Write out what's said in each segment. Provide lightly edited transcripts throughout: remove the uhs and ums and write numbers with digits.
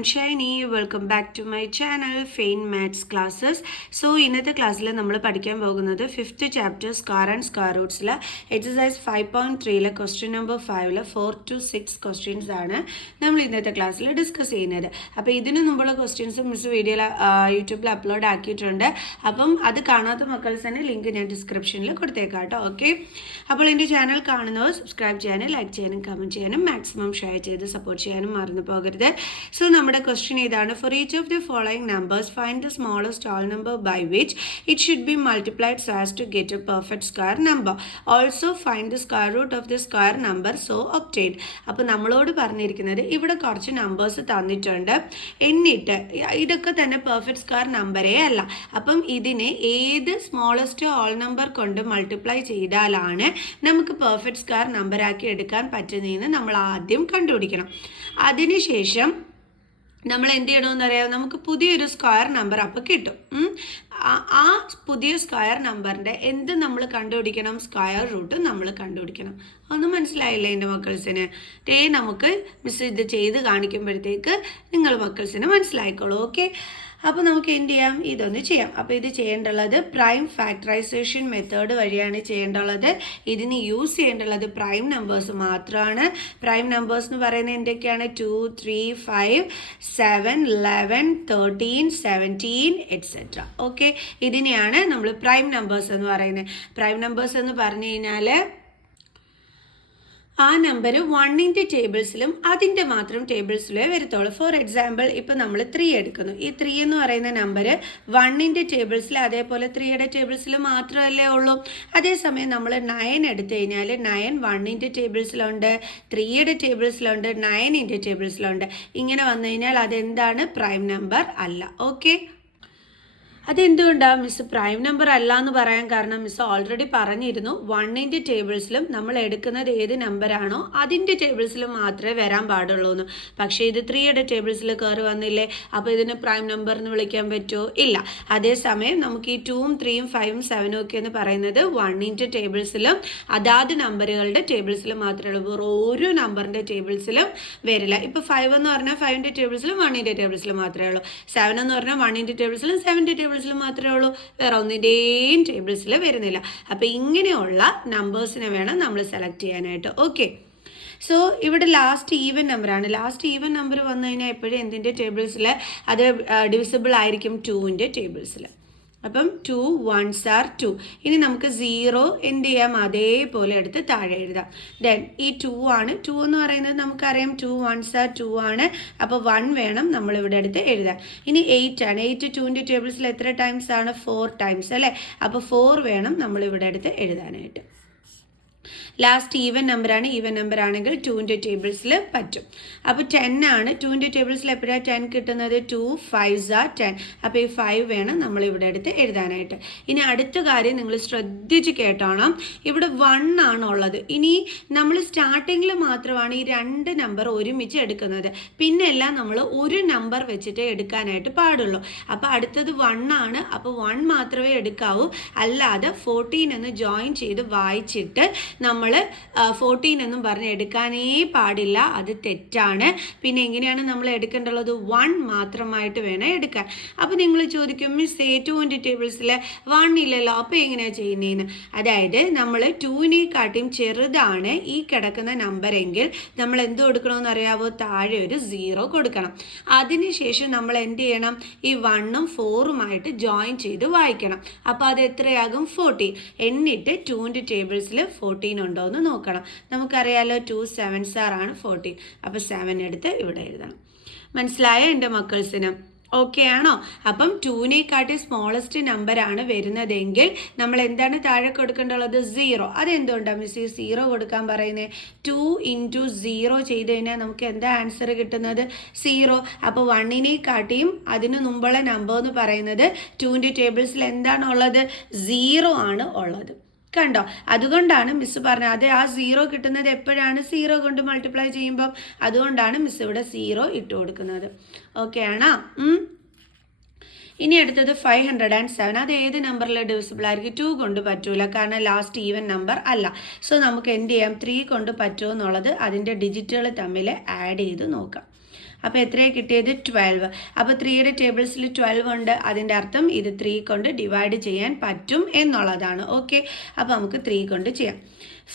I'm Shiny. Welcome back to my channel Faint Maths Classes. So ഇന്നത്തെ ക്ലാസ്സിൽ നമ്മൾ പഠിക്കാൻ പോകുന്നത് 5th chapter Square and Square Rootsലെ exercise 5.3ലെ question number 5ലെ 4 to 6 questions ആണ് നമ്മൾ ഇന്നത്തെ ക്ലാസ്സിൽ ഡിസ്കസ് ചെയ്യുന്നത്. അപ്പോൾ ഇതിനു മുമ്പുള്ള ക്വസ്റ്റ്യൻസ് മിസ് വീഡിയോയിൽ യൂട്യൂബിൽ അപ്ലോഡ് ആക്കിയിട്ടുണ്ട്. അപ്പം അത് കാണാത്ത മക്കൾസ് തന്നെ ലിങ്ക് ഞാൻ ഡിസ്ക്രിപ്ഷനിൽ കൊടുത്തേക്കാം കേട്ടോ. ഓക്കെ, അപ്പോൾ എൻ്റെ ചാനൽ കാണുന്നവർ സബ്സ്ക്രൈബ് ചെയ്യാനും ലൈക്ക് ചെയ്യാനും കമൻറ്റ് ചെയ്യാനും മാക്സിമം ഷെയർ ചെയ്ത് സപ്പോർട്ട് ചെയ്യാനും മറന്നു പോകരുത്. സോ നമ്മുടെ ക്വസ്റ്റ്യൻ ഇതാണ്. For each of the following numbers find the smallest whole number by which it should be multiplied so as to get a perfect square number. Also find the square root of the square number so obtained. അപ്പോൾ നമ്മളോട് പറഞ്ഞിരിക്കുന്നത് ഇവിടെ കുറച്ച് numbers തന്നിട്ടുണ്ട്, എന്നിട്ട് ഇതൊക്കെ തന്നെ perfect square നമ്പറേ അല്ല. അപ്പം ഇതിനെ ഏത് സ്മോളസ്റ്റ് ഹോൾ നമ്പർ കൊണ്ട് മൾട്ടിപ്ലൈ ചെയ്താലാണ് നമുക്ക് പെർഫെക്റ്റ് സ്ക്വയർ നമ്പറാക്കി എടുക്കാൻ പറ്റുന്നതെന്ന് നമ്മൾ ആദ്യം കണ്ടുപിടിക്കണം. അതിനുശേഷം നമ്മൾ എന്ത് ചെയ്യണമെന്ന് അറിയാം, നമുക്ക് പുതിയൊരു സ്ക്വയർ നമ്പർ അപ്പോൾ കിട്ടും. ആ പുതിയ സ്ക്വയർ നമ്പറിൻ്റെ എന്ത് നമ്മൾ കണ്ടുപിടിക്കണം, സ്ക്വയർ റൂട്ട് നമ്മൾ കണ്ടുപിടിക്കണം. ഒന്നും മനസ്സിലായില്ലേ എൻ്റെ മക്കൾസിന്? നമുക്ക് മിസ് ഇത് ചെയ്ത് കാണിക്കുമ്പോഴത്തേക്ക് നിങ്ങൾ മക്കൾസിന് മനസ്സിലായിക്കോളൂ. ഓക്കെ, അപ്പോൾ നമുക്ക് എന്ത് ചെയ്യാം, ഇതൊന്ന് ചെയ്യാം. അപ്പോൾ ഇത് ചെയ്യേണ്ടുള്ളത് പ്രൈം ഫാക്ടറൈസേഷൻ മെത്തേഡ് വഴിയാണ് ചെയ്യേണ്ടുള്ളത്. ഇതിന് യൂസ് ചെയ്യേണ്ടുള്ളത് പ്രൈം നമ്പേഴ്സ് മാത്രമാണ്. പ്രൈം നമ്പേഴ്സ് എന്ന് പറയുന്നത് എന്തൊക്കെയാണ്? 2, 3, 5, 7, 11, 13, 17 എക്സെട്ര. ഓക്കെ, ഇതിനെയാണ് നമ്മൾ പ്രൈം നമ്പേഴ്സ് എന്ന് പറയുന്നത്. പ്രൈം നമ്പേഴ്സ് എന്ന് പറഞ്ഞു കഴിഞ്ഞാൽ ആ നമ്പർ 1ൻ്റെ ടേബിൾസിലും അതിൻ്റെ മാത്രം ടേബിൾസിലേ വരത്തുള്ളൂ. ഫോർ എക്സാമ്പിൾ ഇപ്പോൾ നമ്മൾ 3 എടുക്കുന്നു. ഈ 3 എന്ന് പറയുന്ന നമ്പർ 1ൻ്റെ ടേബിൾസിൽ അതേപോലെ 3യുടെ ടേബിൾസിൽ മാത്രമല്ലേ ഉള്ളൂ. അതേസമയം നമ്മൾ 9 എടുത്തു കഴിഞ്ഞാൽ 9 1ൻ്റെ ടേബിൾസിലുണ്ട്, 3യുടെ ടേബിൾസിലുണ്ട്, 9ൻ്റെ ടേബിൾസിലുണ്ട്. ഇങ്ങനെ വന്നു കഴിഞ്ഞാൽ അതെന്താണ്? പ്രൈം നമ്പർ അല്ല. ഓക്കെ, അതെന്തുകൊണ്ടാണ് മിസ് പ്രൈം നമ്പർ അല്ല എന്ന് പറയാൻ കാരണം, മിസ് ഓൾറെഡി പറഞ്ഞിരുന്നു 1ൻ്റെ ടേബിൾസിലും നമ്മൾ എടുക്കുന്നത് ഏത് നമ്പറാണോ അതിൻ്റെ ടേബിൾസിലും മാത്രമേ വരാൻ പാടുള്ളൂ എന്ന്. പക്ഷേ ഇത് 3യുടെ ടേബിൾസിൽ കയറി വന്നില്ലേ, അപ്പോൾ ഇതിന് പ്രൈം നമ്പർ എന്ന് വിളിക്കാൻ പറ്റുമോ? ഇല്ല. അതേസമയം നമുക്ക് ഈ 2ഉം 3ഉം 5ഉം 7ഉം ഒക്കെ എന്ന് പറയുന്നത് 1ൻ്റെ ടേബിൾസിലും അതാത് നമ്പറുകളുടെ ടേബിൾസിലും മാത്രമേ ഉള്ളൂ. വേറെ ഒരു നമ്പറിൻ്റെ ടേബിൾസിലും വരില്ല. ഇപ്പോൾ 5 എന്ന് പറഞ്ഞാൽ 5ൻ്റെ ടേബിൾസിലും 1ൻ്റെ ടേബിൾസിലും മാത്രമേ ഉള്ളൂ. 7 എന്ന് പറഞ്ഞാൽ 1ൻ്റെ ടേബിൾസിലും 7ൻ്റെ ടേബിൾസിലും മാത്രമേ ഉള്ളൂ, വേറെ ഒന്നിൻ്റെയും ടേബിൾസിൽ വരുന്നില്ല. അപ്പോൾ ഇങ്ങനെയുള്ള നമ്പേഴ്സിനെ വേണം നമ്മൾ സെലക്ട് ചെയ്യാനായിട്ട്. ഓക്കെ, സോ ഇവിടെ ലാസ്റ്റ് ഈവൻ നമ്പറാണ്. ലാസ്റ്റ് ഈവൻ നമ്പർ വന്നു കഴിഞ്ഞാൽ എപ്പോഴും എന്തിൻ്റെ ടേബിൾസിൽ അത് ഡിവിസിബിൾ ആയിരിക്കും? 2ൻ്റെ ടേബിൾസിൽ. അപ്പം 2 1s are 2. ഇനി നമുക്ക് 0 എന്ത് ചെയ്യാം, അതേപോലെ എടുത്ത് താഴെ എഴുതാം. ദെൻ ഈ 2 ആണ്. 2 എന്ന് പറയുന്നത് നമുക്കറിയാം 2 1s are 2 ആണ്. അപ്പോൾ 1 വേണം നമ്മളിവിടെ എടുത്ത് എഴുതാൻ. ഇനി 8 ആണ്. 8 2ൻ്റെ ടേബിൾസിൽ എത്ര ടൈംസ് ആണ്? 4 ടൈംസ് അല്ലേ. അപ്പോൾ 4 വേണം നമ്മളിവിടെ എടുത്ത് എഴുതാനായിട്ട്. ലാസ്റ്റ് ഈവൻ നമ്പറാണ്. ഈവൻ നമ്പർ ആണെങ്കിൽ 2ൻ്റെ ടേബിൾസിൽ പറ്റും. അപ്പോൾ 10 ആണ്. 2ൻ്റെ ടേബിൾസിൽ എപ്പോഴാണ് 10 കിട്ടുന്നത്? 2 5s are 10. അപ്പോൾ ഈ 5 വേണം നമ്മളിവിടെ എടുത്ത് എഴുതാനായിട്ട്. ഇനി അടുത്ത കാര്യം നിങ്ങൾ ശ്രദ്ധിച്ച് കേട്ടോണം, ഇവിടെ 1 ആണുള്ളത്. ഇനി നമ്മൾ സ്റ്റാർട്ടിങ്ങിൽ മാത്രമാണ് ഈ 2 നമ്പർ ഒരുമിച്ച് എടുക്കുന്നത്. പിന്നെ എല്ലാം നമ്മൾ ഒരു നമ്പർ വെച്ചിട്ട് എടുക്കാനായിട്ട് പാടുള്ളൂ. അപ്പോൾ അടുത്തത് 1 ആണ്. അപ്പോൾ 1 മാത്രമേ എടുക്കാവൂ. അല്ലാതെ 14 എന്ന് ജോയിൻ ചെയ്ത് വായിച്ചിട്ട് നമ്മൾ 14 എന്നും പറഞ്ഞ് എടുക്കാനേ പാടില്ല. അത് തെറ്റാണ്. പിന്നെ എങ്ങനെയാണ് നമ്മൾ എടുക്കേണ്ടുള്ളത്? 1 മാത്രമായിട്ട് വേണം എടുക്കാൻ. അപ്പോൾ നിങ്ങൾ ചോദിക്കും, മിസ് 2ൻ്റെ ടേബിൾസിൽ 1 ഇല്ലല്ലോ, അപ്പോൾ എങ്ങനെയാണ് ചെയ്യുന്നതെന്ന്. അതായത് നമ്മൾ 2നെ കാട്ടിയും ചെറുതാണ് ഈ കിടക്കുന്ന നമ്പർ എങ്കിൽ നമ്മൾ എന്ത് കൊടുക്കണമെന്ന് അറിയാവോ? താഴെ ഒരു 0 കൊടുക്കണം. അതിനുശേഷം നമ്മൾ എന്ത് ചെയ്യണം? ഈ 1ഉം 4ഉമായിട്ട് ജോയിൻ ചെയ്ത് വായിക്കണം. അപ്പോൾ അത് എത്രയാകും? 14. എന്നിട്ട് 2ൻ്റെ ടേബിൾസിൽ 14 ഉണ്ടോ എന്ന് നോക്കണം. നമുക്കറിയാലോ 2 7s ആണ് 14. അപ്പോൾ 7 എടുത്ത് ഇവിടെ എഴുതണം. മനസ്സിലായ എൻ്റെ മക്കൾസിന്? ഓക്കെ ആണോ? അപ്പം 2നെ കാട്ടി സ്മോളസ്റ്റ് നമ്പറാണ് വരുന്നതെങ്കിൽ നമ്മൾ എന്താണ് താഴെ കൊടുക്കേണ്ടുള്ളത്? 0. അതെന്തുകൊണ്ടാണ് മിസ് 0 കൊടുക്കാൻ പറയുന്നത്? 2 × 0 ചെയ്ത് കഴിഞ്ഞാൽ നമുക്ക് എന്താ ആൻസർ കിട്ടുന്നത്? 0. അപ്പോൾ 1നെ കാട്ടിയും അതിന് മുമ്പുള്ള നമ്പർ എന്ന് പറയുന്നത് 2ൻ്റെ ടേബിൾസിൽ എന്താണുള്ളത്? 0 ആണ് ഉള്ളത്. കണ്ടോ? അതുകൊണ്ടാണ് മിസ് പറഞ്ഞത്. അത് ആ 0 കിട്ടുന്നത് എപ്പോഴാണ്? 0 കൊണ്ട് മൾട്ടിപ്ലൈ ചെയ്യുമ്പം. അതുകൊണ്ടാണ് മിസ് ഇവിടെ 0 ഇട്ട് കൊടുക്കുന്നത്. ഓക്കെ ആണോ? ഇനി അടുത്തത് 507. അത് ഏത് നമ്പറിൽ ഡിവിസിബിൾ ആയിരിക്കും? 2 കൊണ്ട് പറ്റൂല, കാരണം ലാസ്റ്റ് ഈവൻ നമ്പർ അല്ല. സോ നമുക്ക് എന്ത് ചെയ്യാം? 3 കൊണ്ട് പറ്റുമോ എന്നുള്ളത് അതിൻ്റെ ഡിജിറ്റുകൾ തമ്മിൽ ആഡ് ചെയ്ത് നോക്കാം. അപ്പോൾ എത്രയാണ് കിട്ടിയത് 12. അപ്പോൾ 3യുടെ ടേബിൾസിൽ 12 ഉണ്ട്, അതിൻ്റെ അർത്ഥം ഇത് 3 കൊണ്ട് ഡിവൈഡ് ചെയ്യാൻ പറ്റും എന്നുള്ളതാണ്. ഓക്കെ, അപ്പോൾ നമുക്ക് 3 കൊണ്ട് ചെയ്യാം.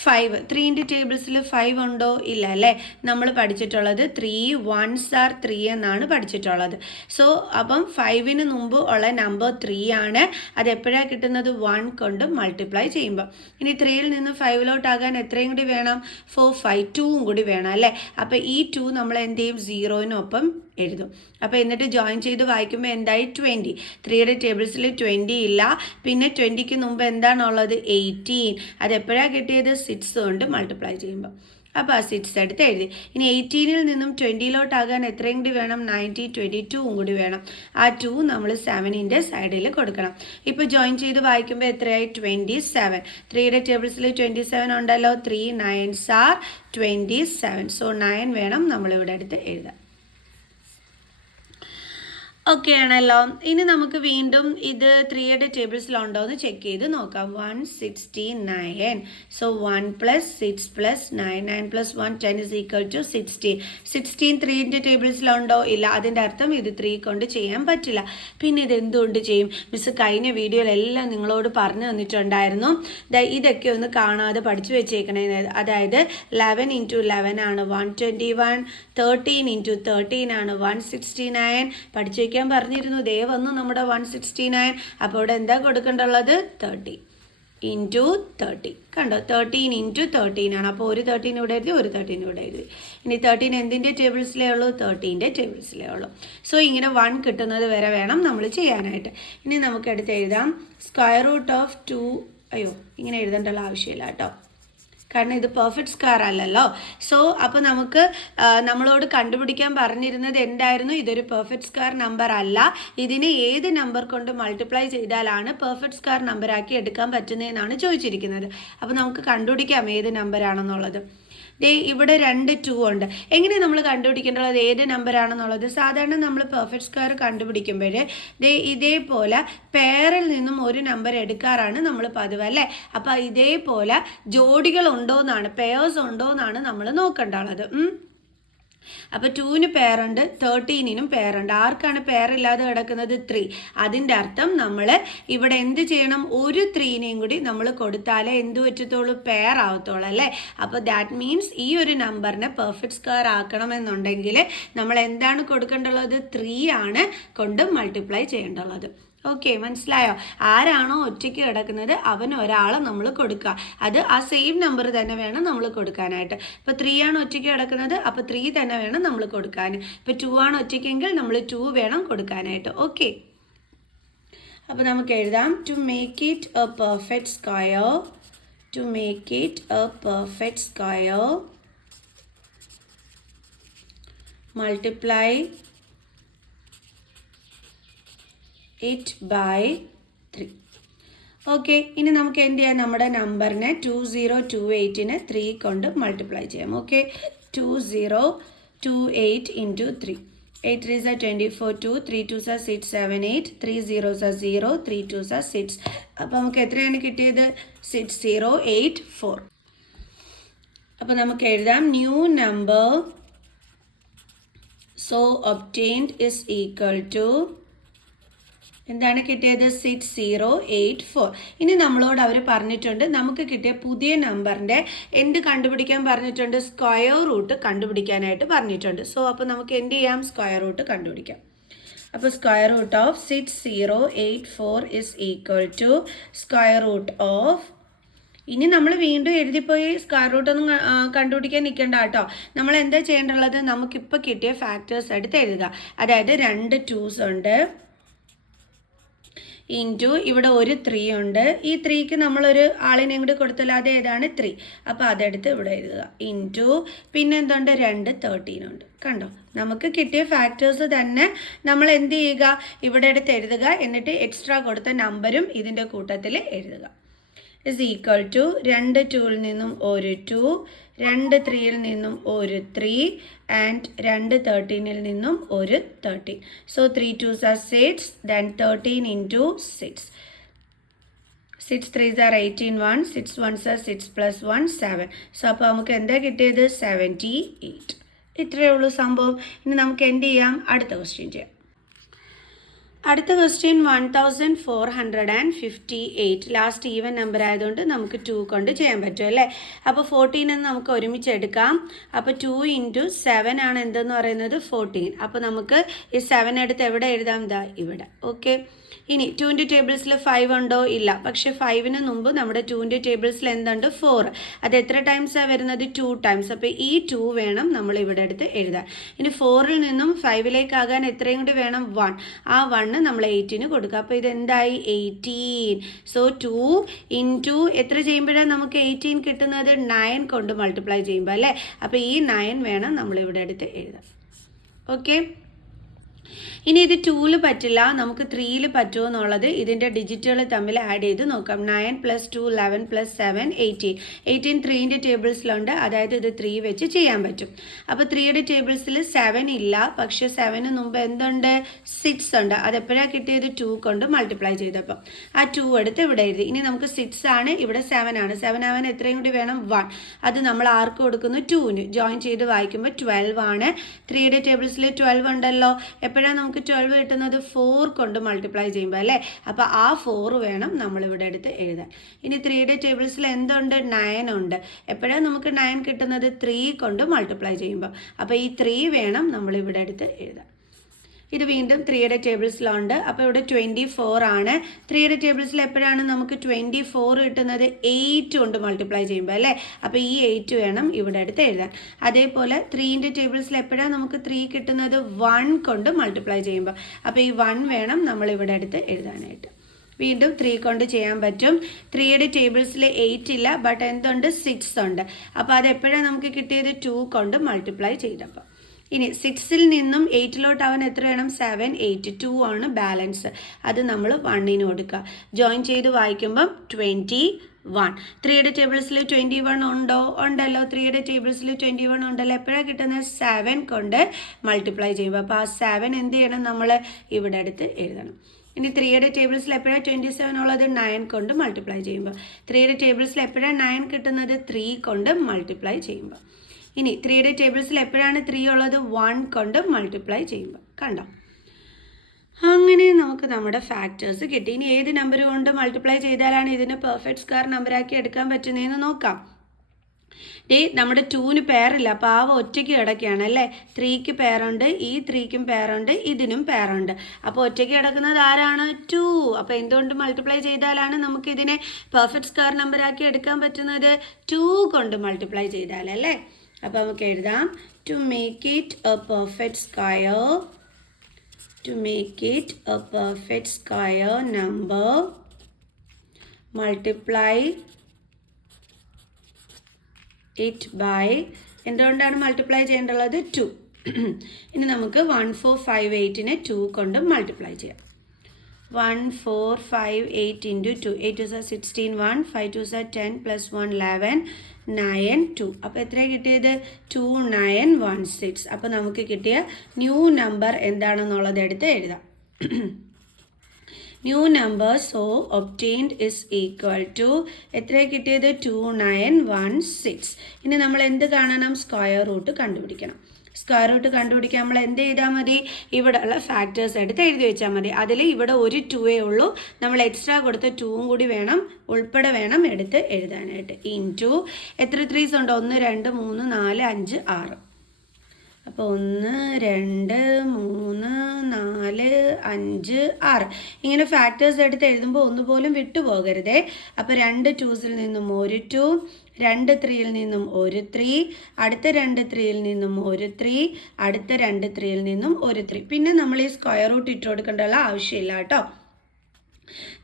5, 3ൻ്റെ ടേബിൾസിൽ 5 ഉണ്ടോ? ഇല്ല അല്ലേ. നമ്മൾ പഠിച്ചിട്ടുള്ളത് 3 1s are 3 എന്നാണ് പഠിച്ചിട്ടുള്ളത്. സോ അപ്പം 5ന് മുമ്പ് ഉള്ള നമ്പർ 3 ആണ്. അത് എപ്പോഴാണ് കിട്ടുന്നത്? 1 കൊണ്ട് മൾട്ടിപ്ലൈ ചെയ്യുമ്പോൾ. ഇനി 3യിൽ നിന്ന് 5ലോട്ടാകാൻ എത്രയും കൂടി വേണം? 4 5 2ഉം കൂടി വേണം അല്ലേ. അപ്പോൾ ഈ 2 നമ്മൾ എന്ത് ചെയ്യും? 0-നൊപ്പം എഴുതും. അപ്പോൾ എന്നിട്ട് ജോയിൻ ചെയ്ത് വായിക്കുമ്പോൾ എന്തായി? 20. 3യുടെ ടേബിൾസിൽ 20 ഇല്ല. പിന്നെ 20ക്ക് മുമ്പ് എന്താണുള്ളത്? 18. അത് എപ്പോഴാണ് കിട്ടിയത്? 6 കൊണ്ട് മൾട്ടിപ്ലൈ ചെയ്യുമ്പോൾ. അപ്പോൾ ആ 6 എടുത്ത് എഴുതി. ഇനി 18ൽ നിന്നും 20ലോട്ടാകാൻ എത്രയും കൂടി വേണം? 90 22ഉം കൂടി വേണം. ആ 2 നമ്മൾ 7ൻ്റെ സൈഡിൽ കൊടുക്കണം. ഇപ്പോൾ ജോയിൻ ചെയ്ത് വായിക്കുമ്പോൾ എത്രയായി? 27. 3യുടെ ടേബിൾസിൽ 27 ഉണ്ടല്ലോ. 3 9s are 27. സോ 9 വേണം നമ്മളിവിടെ എടുത്ത് എഴുതാം. ഓക്കെ ആണല്ലോ. ഇനി നമുക്ക് വീണ്ടും ഇത് 3യുടെ ടേബിൾസിലുണ്ടോ എന്ന് ചെക്ക് ചെയ്ത് നോക്കാം. 169. സോ 1 + 6 + 9 9 + 1 10 = 16. 16 3ൻ്റെ ടേബിൾസിലുണ്ടോ? ഇല്ല. അതിൻ്റെ അർത്ഥം ഇത് 3 കൊണ്ട് ചെയ്യാൻ പറ്റില്ല. പിന്നെ ഇത് എന്തുകൊണ്ട് ചെയ്യും? മിസ് കഴിഞ്ഞ വീഡിയോയിലെല്ലാം നിങ്ങളോട് പറഞ്ഞു തന്നിട്ടുണ്ടായിരുന്നു. ഇതൊക്കെ ഒന്ന് കാണാതെ പഠിച്ചു വെച്ചേക്കണേ. അതായത് 11 × 11 ആണ് 121, 13 × 13 ആണ് 169. പഠിച്ചു വയ്ക്കാൻ പറഞ്ഞിരുന്നു. ദേ വന്നു നമ്മുടെ 169. അപ്പോൾ ഇവിടെ എന്താ കൊടുക്കേണ്ടുള്ളത്? 30 × 30. കണ്ടോ? 13 × 13 ആണ്. അപ്പോൾ ഒരു 13 ഇവിടെ എഴുതി, ഒരു 13 ഇവിടെ എഴുതി. ഇനി 13 എന്തിൻ്റെ ടേബിൾസിലേ ഉള്ളൂ? 13ൻ്റെ ടേബിൾസിലേ ഉള്ളൂ. സോ ഇങ്ങനെ 1 കിട്ടുന്നത് വരെ വേണം നമ്മൾ ചെയ്യാനായിട്ട്. ഇനി നമുക്ക് എടുത്ത് എഴുതാം. √2. അയ്യോ, ഇങ്ങനെ എഴുതേണ്ടുള്ള ആവശ്യമില്ല കേട്ടോ, കാരണം ഇത് പെർഫെക്റ്റ് സ്ക്വയർ അല്ലല്ലോ. സോ അപ്പോൾ നമുക്ക് നമ്മളോട് കണ്ടുപിടിക്കാൻ പറഞ്ഞിരുന്നത് എന്തായിരുന്നു? ഇതൊരു പെർഫെക്റ്റ് സ്ക്വയർ നമ്പർ അല്ല. ഇതിനെ ഏത് നമ്പർ കൊണ്ട് മൾട്ടിപ്ലൈ ചെയ്താലാണ് പെർഫെക്റ്റ് സ്ക്വയർ നമ്പറാക്കി എടുക്കാൻ പറ്റുന്നതെന്നാണ് ചോദിച്ചിരിക്കുന്നത്. അപ്പോൾ നമുക്ക് കണ്ടുപിടിക്കാം ഏത് നമ്പറാണെന്നുള്ളത്. ദേ ഇവിടെ 2 2 ഉണ്ട്. എങ്ങനെ നമ്മൾ കണ്ടുപിടിക്കേണ്ടത് ഏത് നമ്പറാണെന്നുള്ളത്? സാധാരണ നമ്മൾ പെർഫെക്റ്റ് സ്ക്വയർ കണ്ടുപിടിക്കുമ്പോൾ ദേ ഇതേപോലെ പെയറിൽ നിന്നും ഒരു നമ്പർ എടുക്കാറാണ് നമ്മൾ പതിവ് അല്ലേ. അപ്പോൾ ഇതേപോലെ ജോഡികൾ ഉണ്ടോ എന്നാണ്, പെയേഴ്സ് ഉണ്ടോ എന്നാണ് നമ്മൾ നോക്കേണ്ടത്. അപ്പോൾ 2ന് പെയറുണ്ട്, 13നും പെയറുണ്ട്. ആർക്കാണ് പെയറില്ലാതെ കിടക്കുന്നത്? 3. അതിൻ്റെ അർത്ഥം നമ്മൾ ഇവിടെ എന്ത് ചെയ്യണം? ഒരു 3നെയും കൂടി നമ്മൾ കൊടുത്താലേ എന്ത് പറ്റത്തുള്ളൂ? പെയർ ആവത്തുള്ളൂ അല്ലേ. അപ്പോൾ ദാറ്റ് മീൻസ് ഈ ഒരു നമ്പറിനെ പെർഫെക്റ്റ് സ്ക്വയർ ആക്കണമെന്നുണ്ടെങ്കിൽ നമ്മൾ എന്താണ് കൊടുക്കേണ്ടുള്ളത്? 3 ആണ് കൊണ്ട് മൾട്ടിപ്ലൈ ചെയ്യേണ്ടുള്ളത്. ഓക്കെ, മനസ്സിലായോ? ആരാണോ ഒറ്റയ്ക്ക് കിടക്കുന്നത് അവന് ഒരാളെ നമ്മൾ കൊടുക്കുക. അത് ആ സെയിം നമ്പർ തന്നെ വേണം നമ്മൾ കൊടുക്കാനായിട്ട്. ഇപ്പോൾ 3 ആണ് ഒറ്റയ്ക്ക് കിടക്കുന്നത്, അപ്പോൾ 3 തന്നെ വേണം നമ്മൾ കൊടുക്കാൻ. ഇപ്പോൾ 2 ആണ് ഒറ്റയ്ക്കെങ്കിൽ നമ്മൾ 2 വേണം കൊടുക്കാനായിട്ട്. ഓക്കെ, അപ്പോൾ നമുക്ക് എഴുതാം. To make it a perfect square, to make it a perfect square multiply it by 3. Okay, ഇനി നമുക്ക് എന്ത് ചെയ്യാം? നമ്മുടെ നമ്പറിനെ 2028നെ 3 കൊണ്ട് മൾട്ടിപ്ലൈ ചെയ്യാം. Okay, 2028 × 3. 8 3s are 24, 2 3 2s are 6 7 8 3 0s are 0 3 2s are 6. അപ്പോൾ നമുക്ക് എത്രയാണ് കിട്ടിയത്? 6084. അപ്പോൾ നമുക്ക് എഴുതാം. New number so obtained is equal to എന്താണ് കിട്ടിയത്? 6084. ഇനി നമ്മളോട് അവർ പറഞ്ഞിട്ടുണ്ട് നമുക്ക് കിട്ടിയ പുതിയ നമ്പറിൻ്റെ എന്ത് കണ്ടുപിടിക്കാൻ പറഞ്ഞിട്ടുണ്ട്? സ്ക്വയർ റൂട്ട് കണ്ടുപിടിക്കാനായിട്ട് പറഞ്ഞിട്ടുണ്ട്. സോ അപ്പോൾ നമുക്ക് എന്ത് ചെയ്യാം? സ്ക്വയർ റൂട്ട് കണ്ടുപിടിക്കാം. അപ്പോൾ square root of 6084 is equal to square root of, ഇനി നമ്മൾ വീണ്ടും എഴുതിപ്പോയി സ്ക്വയർ റൂട്ടൊന്നും കണ്ടുപിടിക്കാൻ നിൽക്കേണ്ട കേട്ടോ. നമ്മൾ എന്താ ചെയ്യേണ്ടുള്ളത്? നമുക്കിപ്പോൾ കിട്ടിയ ഫാക്ടേഴ്സ് എടുത്ത് എഴുതുക. അതായത് 2 2s ഉണ്ട്, ഇൻറ്റു ഇവിടെ ഒരു 3 ഉണ്ട്. ഈ 3ക്ക് നമ്മളൊരു ആളിനെയും കൂടി കൊടുത്തല്ലോ, അത് ഏതാണ്? 3. അപ്പോൾ അതെടുത്ത് ഇവിടെ എഴുതുക. ഇൻറ്റു പിന്നെ എന്തുണ്ട്? 2 13 ഉണ്ട്. കണ്ടോ? നമുക്ക് കിട്ടിയ ഫാക്ടേഴ്സ് തന്നെ നമ്മൾ എന്ത് ചെയ്യുക? ഇവിടെ എടുത്ത് എഴുതുക. എന്നിട്ട് എക്സ്ട്രാ കൊടുത്ത നമ്പരും ഇതിൻ്റെ കൂട്ടത്തിൽ എഴുതുക. ഇസ് ഈക്വൽ ടു 2 2ൽ നിന്നും ഒരു 2, 2 3ൽ നിന്നും ഒരു 3 ആൻഡ് 2 13ൽ നിന്നും ഒരു 13. So 3 2s are 6, then 13 into 6. 6 3s are 18, 1 6 1s are 6 plus 1 7. So അപ്പോൾ നമുക്ക് എന്താ കിട്ടിയത്? 78. ഇത്രയേ ഉള്ളൂ സംഭവം. ഇനി നമുക്ക് എന്ത് ചെയ്യാം, അടുത്ത ക്വസ്റ്റ്യൻ ചെയ്യാം. അടുത്ത ക്വസ്റ്റ്യൻ 1458. ലാസ്റ്റ് ഈവൻ നമ്പർ ആയതുകൊണ്ട് നമുക്ക് 2 കൊണ്ട് ചെയ്യാൻ പറ്റും അല്ലേ. അപ്പോൾ 14 എന്ന് നമുക്ക് ഒരുമിച്ച് എടുക്കാം. അപ്പോൾ 2 × 7 ആണ് എന്തെന്ന് പറയുന്നത് 14. അപ്പോൾ നമുക്ക് ഈ 7 എടുത്ത് എവിടെ എഴുതാം, ദാ ഇവിടെ. ഓക്കെ. ഇനി 2ൻ്റെ ടേബിൾസിൽ 5 ഉണ്ടോ, ഇല്ല. പക്ഷേ 5ന് മുമ്പ് നമ്മുടെ 2ൻ്റെ ടേബിൾസിൽ എന്തുണ്ട്, 4. അത് എത്ര ടൈംസാണ് വരുന്നത്, 2 ടൈംസ്. അപ്പോൾ ഈ 2 വേണം നമ്മൾ ഇവിടെ എടുത്ത് എഴുതാൻ. ഇനി 4ൽ നിന്നും 5ലേക്കാകാൻ എത്രയും കൂടി വേണം, 1. ആ 1 നമ്മൾ 8ന് കൊടുക്കുക. അപ്പോൾ ഇതെന്തായി, 18. സോ 2 × എത്ര ചെയ്യുമ്പോഴാണ് നമുക്ക് 18 കിട്ടുന്നത്, 9 കൊണ്ട് മൾട്ടിപ്ലൈ ചെയ്യുമ്പോൾ അല്ലേ. അപ്പോൾ ഈ 9 വേണം നമ്മളിവിടെ എടുത്ത് എഴുതാൻ. ഓക്കെ. ഇനി ഇത് 2ൽ പറ്റില്ല, നമുക്ക് 3ൽ പറ്റുമോ എന്നുള്ളത് ഇതിൻ്റെ ഡിജിറ്റുകൾ തമ്മിൽ ആഡ് ചെയ്ത് നോക്കാം. 9 + 2 11 + 7 18. 18 3ൻ്റെ ടേബിൾസിലുണ്ട്, അതായത് ഇത് 3 വെച്ച് ചെയ്യാൻ പറ്റും. അപ്പോൾ 3യുടെ ടേബിൾസിൽ 7 ഇല്ല, പക്ഷേ 7ന് മുമ്പ് എന്തുണ്ട്, 6 ഉണ്ട്. അതെപ്പോഴാണ് കിട്ടിയത്, 2 കൊണ്ട് മൾട്ടിപ്ലൈ ചെയ്തപ്പോൾ. ആ 2 എടുത്ത് ഇവിടെ എഴുതി. ഇനി നമുക്ക് 6 ആണ്, ഇവിടെ 7 ആണ്. 7 ആവാൻ എത്രയും കൂടി വേണം, 1. അത് നമ്മൾ ആർക്ക് കൊടുക്കുന്നു, 2ന്. ജോയിൻ ചെയ്ത് വായിക്കുമ്പോൾ 12 ആണ്. 3യുടെ ടേബിൾസിൽ 12 ഉണ്ടല്ലോ. എപ്പോഴാണ് നമുക്ക് 12 കിട്ടുന്നത്, 4 കൊണ്ട് മൾട്ടിപ്ലൈ ചെയ്യുമ്പോൾ അല്ലേ. അപ്പോൾ ആ 4 വേണം നമ്മളിവിടെ എടുത്ത് എഴുതാൻ. ഇനി 3യുടെ ടേബിൾസിൽ എന്തുണ്ട്, 9 ഉണ്ട്. എപ്പോഴാണ് നമുക്ക് 9 കിട്ടുന്നത്, 3 കൊണ്ട് മൾട്ടിപ്ലൈ ചെയ്യുമ്പോൾ. അപ്പോൾ ഈ 3 വേണം നമ്മളിവിടെ എടുത്ത് എഴുതാൻ. ഇത് വീണ്ടും 3യുടെ ടേബിൾസിലുണ്ട്. അപ്പോൾ ഇവിടെ 24 ആണ്. 3യുടെ ടേബിൾസിൽ എപ്പോഴാണ് നമുക്ക് 24 കിട്ടുന്നത്, 8 കൊണ്ട് മൾട്ടിപ്ലൈ ചെയ്യുമ്പോൾ അല്ലേ. അപ്പോൾ ഈ 8 വേണം ഇവിടെ അടുത്ത് എഴുതാൻ. അതേപോലെ 3ൻ്റെ ടേബിൾസിൽ എപ്പോഴാണ് നമുക്ക് 3 കിട്ടുന്നത്, 1 കൊണ്ട് മൾട്ടിപ്ലൈ ചെയ്യുമ്പോൾ. അപ്പോൾ ഈ 1 വേണം നമ്മൾ ഇവിടെ അടുത്ത് എഴുതാനായിട്ട്. വീണ്ടും 3 കൊണ്ട് ചെയ്യാൻ പറ്റും. 3യുടെ ടേബിൾസിൽ 8 ഇല്ല, ബട്ട് എന്തുണ്ട്, 6 ഉണ്ട്. അപ്പോൾ അത് എപ്പോഴാണ് നമുക്ക് കിട്ടിയത്, 2 കൊണ്ട് മൾട്ടിപ്ലൈ ചെയ്തപ്പോൾ. ഇനി 6ൽ നിന്നും 8ലോട്ട് അവൻ എത്ര വേണം, 7 8 2 ആണ് ബാലൻസ്. അത് നമ്മൾ 1ന് കൊടുക്കുക. ജോയിൻ ചെയ്ത് വായിക്കുമ്പം 21. 3യുടെ ടേബിൾസിൽ 21 ഉണ്ടോ, ഉണ്ടല്ലോ. 3യുടെ ടേബിൾസിൽ 21 ഉണ്ടല്ലോ. എപ്പോഴാണ് കിട്ടുന്നത്, 7 കൊണ്ട് മൾട്ടിപ്ലൈ ചെയ്യുമ്പോൾ. അപ്പോൾ ആ 7 എന്ത് ചെയ്യണം, നമ്മൾ ഇവിടെ അടുത്ത് എഴുതണം. ഇനി 3യുടെ ടേബിൾസിൽ എപ്പോഴാണ് 27 ഉള്ളത്, 9 കൊണ്ട് മൾട്ടിപ്ലൈ ചെയ്യുമ്പോൾ. 3യുടെ ടേബിൾസിൽ എപ്പോഴാണ് 9 കിട്ടുന്നത്, 3 കൊണ്ട് മൾട്ടിപ്ലൈ ചെയ്യുമ്പോൾ. ഇനി 3യുടെ ടേബിൾസിൽ എപ്പോഴാണ് 3 ഉള്ളത്, 1 കൊണ്ട് മൾട്ടിപ്ലൈ ചെയ്യുമ്പോൾ. കണ്ടോ, അങ്ങനെ നമുക്ക് നമ്മുടെ ഫാക്ടേഴ്സ് കിട്ടി. ഇനി ഏത് നമ്പർ കൊണ്ട് മൾട്ടിപ്ലൈ ചെയ്താലാണ് ഇതിനെ പെർഫെക്റ്റ് സ്ക്വയർ നമ്പറാക്കി എടുക്കാൻ പറ്റുന്നതെന്ന് നോക്കാം. നമ്മുടെ 2ന് പേരില്ല, അപ്പോൾ ആ ഒറ്റയ്ക്ക് കിടക്കുകയാണ് അല്ലേ. 3ക്ക് പേരുണ്ട്, ഈ 3ക്കും പേരുണ്ട്, ഇതിനും പേരുണ്ട്. അപ്പോൾ ഒറ്റയ്ക്ക് കിടക്കുന്നത് ആരാണ്, 2. അപ്പോൾ എന്തുകൊണ്ട് മൾട്ടിപ്ലൈ ചെയ്താലാണ് നമുക്ക് ഇതിനെ പെർഫെക്റ്റ് സ്ക്വയർ നമ്പറാക്കി എടുക്കാൻ പറ്റുന്നത്, 2 കൊണ്ട് മൾട്ടിപ്ലൈ ചെയ്താലല്ലേ. അപ്പോൾ നമുക്ക് എഴുതാം, to make it a perfect square number multiply it by, എന്തുകൊണ്ടാണ് മൾട്ടിപ്ലൈ ചെയ്യേണ്ടത്, 2. ഇനി നമുക്ക് 1458നെ 2 കൊണ്ട് മൾട്ടിപ്ലൈ ചെയ്യാം. 1458 × 2. 8 2 16 1 5 2 10 + 1 11 9 2. അപ്പോൾ എത്രയാണ് കിട്ടിയത്, 2916. അപ്പോൾ നമുക്ക് കിട്ടിയ ന്യൂ നമ്പർ എന്താണെന്നുള്ളത് എടുത്ത് എഴുതാം. New number so obtained is equal to എത്രയാണ് കിട്ടിയത്, 2916. ഇനി നമ്മൾ എന്ത് കാണണം, സ്ക്വയർ റൂട്ട് കണ്ടുപിടിക്കണം. സ്ക്വയർ റൂട്ട് കണ്ടുപിടിക്കാൻ നമ്മൾ എന്ത് ചെയ്താൽ മതി, ഇവിടെ ഉള്ള ഫാക്ടേഴ്സ് എടുത്ത് എഴുതി വെച്ചാൽ മതി. അതിൽ ഇവിടെ ഒരു 2 ഉള്ളൂ, നമ്മൾ എക്സ്ട്രാ കൊടുത്ത 2 കൂടി വേണം, ഉൾപ്പെടെ വേണം എടുത്ത് എഴുതാനായിട്ട്. ഇൻറ്റു എത്ര 3s ഉണ്ട്, 1 2 3 4 5 6. അപ്പോൾ 1 2 3 4 5 6 ഇങ്ങനെ ഫാക്ടേഴ്സ് എടുത്ത് എഴുതുമ്പോൾ ഒന്നുപോലും വിട്ടുപോകരുതേ. അപ്പോൾ 2 2സിൽ നിന്നും ഒരു 2, 2 3യിൽ നിന്നും ഒരു 3, അടുത്ത 2 3യിൽ നിന്നും ഒരു 3, അടുത്ത 2 3യിൽ നിന്നും ഒരു 3. പിന്നെ നമ്മൾ ഈ സ്ക്വയർ റൂട്ട് ഇട്ട് കൊടുക്കേണ്ടുള്ള ആവശ്യമില്ല കേട്ടോ.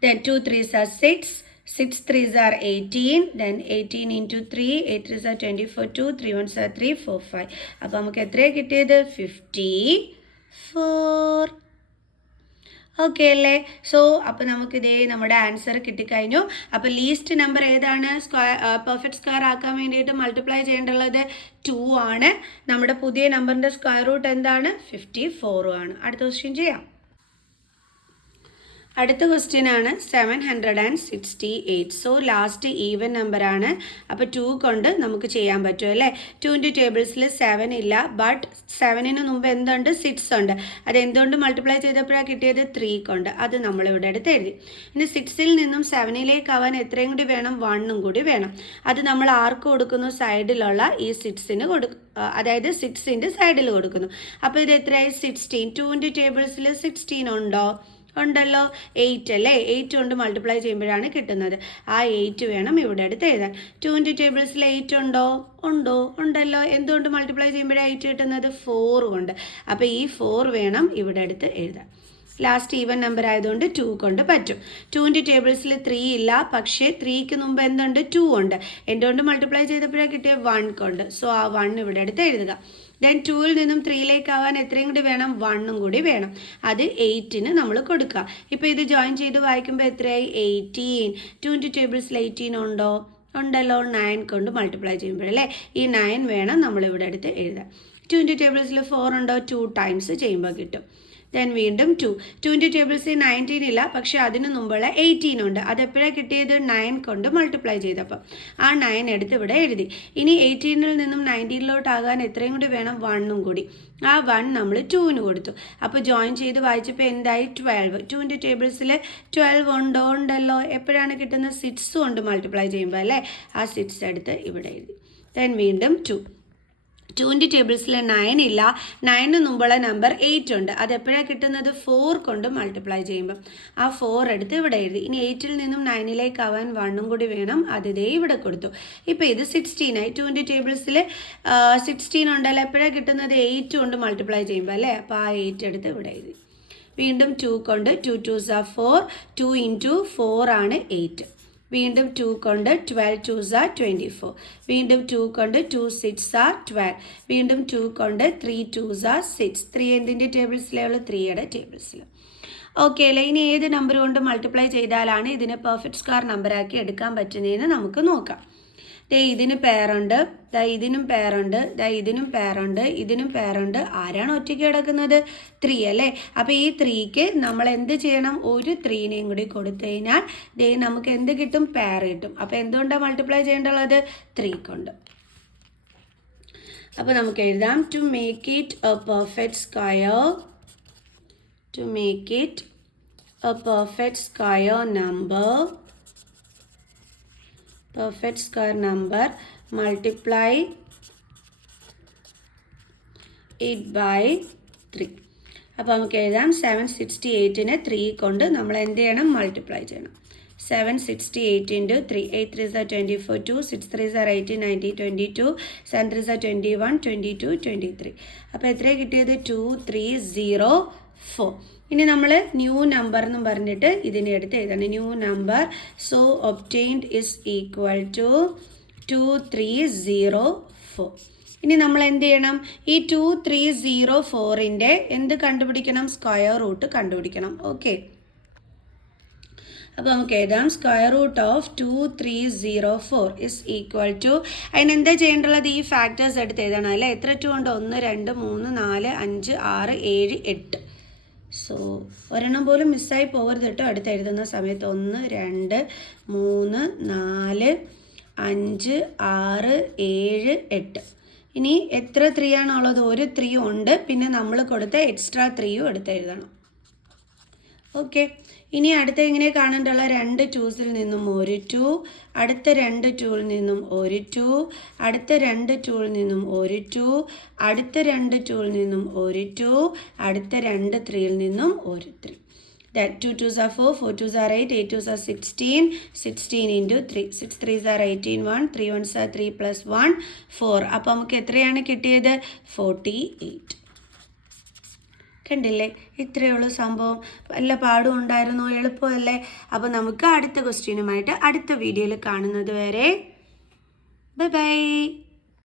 Then 2 3s are 6, 6 3s are 18, then 18 into 3, 8 3s are 24, 2 3 1s are 3 4 5. അപ്പോൾ നമുക്ക് എത്രയാണ് കിട്ടിയത്, 54. ഓക്കെ അല്ലേ. സോ അപ്പോൾ നമുക്കിതേ നമ്മുടെ ആൻസർ കിട്ടിക്കഴിഞ്ഞു. അപ്പോൾ ലീസ്റ്റ് നമ്പർ ഏതാണ്, പെർഫെക്റ്റ് സ്ക്വയർ ആക്കാൻ വേണ്ടിയിട്ട് മൾട്ടിപ്ലൈ ചെയ്യേണ്ടുള്ളത് 2 ആണ്. നമ്മുടെ പുതിയ നമ്പറിൻ്റെ സ്ക്വയർ റൂട്ട് എന്താണ്, 54 ആണ്. അടുത്ത ക്വസ്റ്റ്യൻ ചെയ്യാം. അടുത്ത ക്വസ്റ്റ്യൻ ആണ് 768. സോ ലാസ്റ്റ് ഈവൻ നമ്പർ ആണ്. അപ്പോൾ 2 കൊണ്ട് നമുക്ക് ചെയ്യാൻ പറ്റും അല്ലേ. 2ൻ്റെ ടേബിൾസിൽ 7 ഇല്ല, ബട്ട് 7ന് മുമ്പ് എന്തുണ്ട്, 6 ഉണ്ട്. അത് എന്തുകൊണ്ട് മൾട്ടിപ്ലൈ ചെയ്തപ്പോഴാണ് കിട്ടിയത്, 3 കൊണ്ട്. അത് നമ്മളിവിടെ എടുത്ത് എഴുതി. ഇനി 6ൽ നിന്നും 7ലേക്ക് ആവാൻ എത്രയും കൂടി വേണം, 1 കൂടി വേണം. അത് നമ്മൾ ആർക്ക് കൊടുക്കുന്നു, സൈഡിലുള്ള ഈ 6ന് കൊടുക്കും, അതായത് 6ൻ്റെ സൈഡിൽ കൊടുക്കുന്നു. അപ്പോൾ ഇത് എത്രയായി, 16. 2ൻ്റെ ടേബിൾസിൽ 16 ഉണ്ടോ, ഉണ്ടല്ലോ. 8 അല്ലേ, 8 കൊണ്ട് മൾട്ടിപ്ലൈ ചെയ്യുമ്പോഴാണ് കിട്ടുന്നത്. ആ 8 വേണം ഇവിടെ അടുത്ത് എഴുതാൻ. 2ൻ്റെ ടേബിൾസിൽ 8 ഉണ്ടോ, ഉണ്ടല്ലോ. എന്തുകൊണ്ട് മൾട്ടിപ്ലൈ ചെയ്യുമ്പോഴാണ് 8 കിട്ടുന്നത്, 4 കൊണ്ട്. അപ്പോൾ ഈ 4 വേണം ഇവിടെ അടുത്ത് എഴുതാൻ. ലാസ്റ്റ് ഈവൻ നമ്പർ ആയതുകൊണ്ട് 2 കൊണ്ട് പറ്റും. 2ൻ്റെ ടേബിൾസിൽ 3 ഇല്ല, പക്ഷേ 3ക്ക് മുമ്പ് എന്തുണ്ട്, 2 ഉണ്ട്. എന്തുകൊണ്ട് മൾട്ടിപ്ലൈ ചെയ്തപ്പോഴാണ് കിട്ടിയ, 1 കൊണ്ട്. സോ ആ 1 ഇവിടെ അടുത്ത് എഴുതുക. ദെൻ 2ൽ നിന്നും 3ലേക്ക് ആവാൻ എത്രയും കൂടി വേണം, 1 കൂടി വേണം. അത് 8ന് നമ്മൾ കൊടുക്കുക. ഇപ്പോൾ ഇത് ജോയിൻ ചെയ്ത് വായിക്കുമ്പോൾ എത്രയായി, 18. 2ൻ്റെ ടേബിൾസിൽ 18 ഉണ്ടല്ലോ. 9 കൊണ്ട് മൾട്ടിപ്ലൈ ചെയ്യുമ്പോഴല്ലേ, ഈ 9 വേണം നമ്മളിവിടെ അടുത്ത് എഴുതാൻ. 2ൻ്റെ ടേബിൾസിൽ 4 ഉണ്ടോ, 2 ടൈംസ് ചെയ്യുമ്പോൾ കിട്ടും. ദെൻ വീണ്ടും 2ൻ്റെ ടേബിൾസിൽ 19 ഇല്ല, പക്ഷേ അതിന് മുമ്പുള്ള 18 ഉണ്ട്. അതെപ്പോഴാണ് കിട്ടിയത്, 9 കൊണ്ട് മൾട്ടിപ്ലൈ ചെയ്തപ്പം. ആ 9 എടുത്ത് ഇവിടെ എഴുതി. ഇനി 18ൽ നിന്നും 19ലോട്ടാകാൻ എത്രയും കൂടി വേണം, 1 കൂടി. ആ 1 നമ്മൾ 2ന് കൊടുത്തു. അപ്പോൾ ജോയിൻ ചെയ്ത് വായിച്ചപ്പോൾ എന്തായി, 12. 2ൻ്റെ ടേബിൾസിൽ 12 ഉണ്ടല്ലോ. എപ്പോഴാണ് കിട്ടുന്നത്, 6 കൊണ്ട് മൾട്ടിപ്ലൈ ചെയ്യുമ്പോൾ അല്ലേ. ആ 6 എടുത്ത് ഇവിടെ എഴുതി. ദെൻ വീണ്ടും 2ൻ്റെ ടേബിൾസിൽ 9 ഇല്ല, 9ന് മുമ്പുള്ള നമ്പർ 8 ഉണ്ട്. അതെപ്പോഴാണ് കിട്ടുന്നത്, 4 കൊണ്ട് മൾട്ടിപ്ലൈ ചെയ്യുമ്പം. ആ 4 എടുത്ത് ഇവിടെ എഴുതി. ഇനി 8ൽ നിന്നും 9ലേക്ക് ആവാൻ 1 കൂടി വേണം. അതേ ഇവിടെ കൊടുത്തു. ഇപ്പോൾ ഇത് 16 ആയി. 2ൻ്റെ ടേബിൾസിൽ 16 ഉണ്ടല്ലോ. എപ്പോഴാണ് കിട്ടുന്നത്, 8 കൊണ്ട് മൾട്ടിപ്ലൈ ചെയ്യുമ്പോൾ അല്ലേ. അപ്പോൾ ആ 8 എടുത്ത് ഇവിടെ എഴുതി. വീണ്ടും 2 കൊണ്ട് 2 2s are 4. 2 into 4 ആണ് 8. വീണ്ടും 2 കൊണ്ട് 12 2s are 24. വീണ്ടും 2 കൊണ്ട് 2 6 are 12. വീണ്ടും 2 കൊണ്ട് 3 2s are 6. 3 എന്തിൻ്റെ ടേബിൾസിലുള്ള, 3യുടെ ടേബിൾസിൽ. ഓക്കെ അല്ലേ. ഇനി ഏത് നമ്പർ കൊണ്ട് മൾട്ടിപ്ലൈ ചെയ്താലാണ് ഇതിനെ പെർഫെക്റ്റ് സ്ക്വയർ നമ്പറാക്കി എടുക്കാൻ പറ്റുന്നതെന്ന് നമുക്ക് നോക്കാം. ഇതിന് പേരുണ്ട്, ഇതിനും പേരുണ്ട്, ഇതിനും പേരുണ്ട്, ഇതിനും പേരുണ്ട്. ആരാണ് ഒറ്റയ്ക്ക് കിടക്കുന്നത്, 3 അല്ലേ. അപ്പോൾ ഈ 3ക്ക് നമ്മൾ എന്ത് ചെയ്യണം, ഒരു 3നെയും കൂടി കൊടുത്തു കഴിഞ്ഞാൽ നമുക്ക് എന്ത് കിട്ടും, പേർ കിട്ടും. അപ്പോൾ എന്തുകൊണ്ടാണ് മൾട്ടിപ്ലൈ ചെയ്യേണ്ടുള്ളത്, 3 കൊണ്ട്. അപ്പോൾ നമുക്ക് എഴുതാം, to make it a perfect square, to make it a perfect square number, perfect square number, multiply it by 3. അപ്പോൾ നമുക്ക് എഴുതാം, 768നെ 3 കൊണ്ട് നമ്മൾ എന്ത് ചെയ്യണം, മൾട്ടിപ്ലൈ ചെയ്യണം. 768 into 3. 8 3s are 24, 2 6 3s are 18, 19, 22, 7 3s are 21, 22, 23. അപ്പോൾ എത്രയാണ് കിട്ടിയത്, 2304. ഇനി നമ്മൾ ന്യൂ നമ്പർ എന്നും പറഞ്ഞിട്ട് ഇതിനെ എടുത്ത് എഴുതണം. New number so obtained is equal to 2304. ഇനി നമ്മൾ എന്ത് ചെയ്യണം, ഈ 2304ൻ്റെ എന്ത് കണ്ടുപിടിക്കണം, സ്ക്വയർ റൂട്ട് കണ്ടുപിടിക്കണം. ഓക്കെ, അപ്പോൾ നമുക്ക് എഴുതാം, square root of 2304 is equal to, അതിനെന്താ ചെയ്യേണ്ടുള്ളത്, ഈ ഫാക്ടേഴ്സ് എടുത്ത് എഴുതണം അല്ലേ. എത്ര 2 ഉണ്ട്, 1 2 3 4 5 6 7 8. സോ ഒരെണ്ണം പോലും മിസ്സായി പോകരുത് കേട്ടോ അടുത്ത് എഴുതുന്ന സമയത്ത്. 1 2 3 4 5 6 7 8. ഇനി എത്ര 3 ആണുള്ളത്, ഒരു 3 ഉണ്ട്, പിന്നെ നമ്മൾ കൊടുത്ത എക്സ്ട്രാ 3യും എടുത്ത് എഴുതണം. ഓക്കെ, ഇനി അടുത്ത എങ്ങനെ കാണേണ്ടുള്ള, 2 2സിൽ നിന്നും ഒരു 2, അടുത്ത 2 2ൽ നിന്നും ഒരു 2, അടുത്ത 2 2ൽ നിന്നും ഒരു 2, അടുത്ത 2 2ൽ നിന്നും ഒരു 2, അടുത്ത 2 3ൽ നിന്നും ഒരു 3. That 2 2s are 4, 4 2s are 8, 8 2s are 16, 16 into 3, 6 3s are 18, 1, 3 1s are 3 plus 1, 4. അപ്പോൾ നമുക്ക് എത്രയാണ് കിട്ടിയത്, 48. കണ്ടില്ലേ, ഇത്രയേ ഉള്ളൂ സംഭവം. വല്ല പാടും ഉണ്ടായിരുന്നോ, എളുപ്പമല്ലേ. അപ്പോൾ നമുക്ക് അടുത്ത ക്വസ്റ്റ്യനുമായിട്ട് അടുത്ത വീഡിയോയിൽ കാണുന്നത് വരെ ബൈ ബൈ.